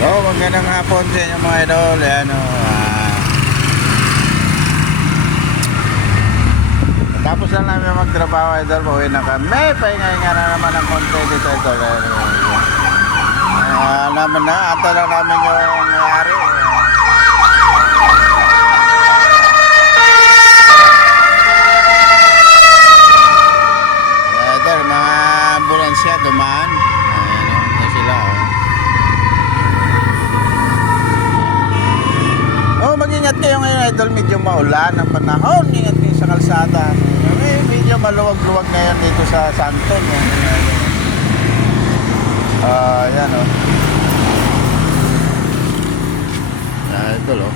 Magandang hapon sa inyo mga idol. Tapos na namin magtrabaho idol. Pauwi na kami. Pahinga-hinga na naman ng konti dito idol. Naman na. Ata lang namin yung nangyari. Idol, mga ambulansya dumaan. Ayan sila mag-ingat kayo ngayon idol, medyo maulan ang panahon. Ingat kayo sa kalsada. Medyo maluwag-luwag ngayon dito sa Santon. Ayan idol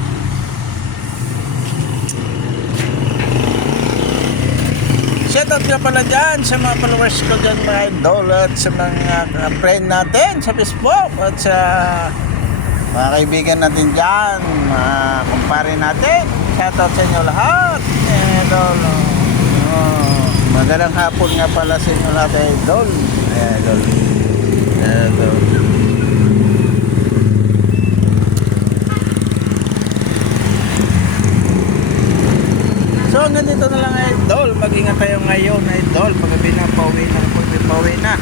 shout out ka pala dyan sa mga followers ko dyan mga idol, at sa mga friend natin sa Facebook, at sa mga kaibigan natin dyan, mga kumpare natin. Shoutout sa inyo lahat idol. Madalang hapon nga pala sa inyo lahat idol. Idol. So hanggang dito na lang idol. Mag-ingat tayo ngayon idol. Paggabi na, pauwi na.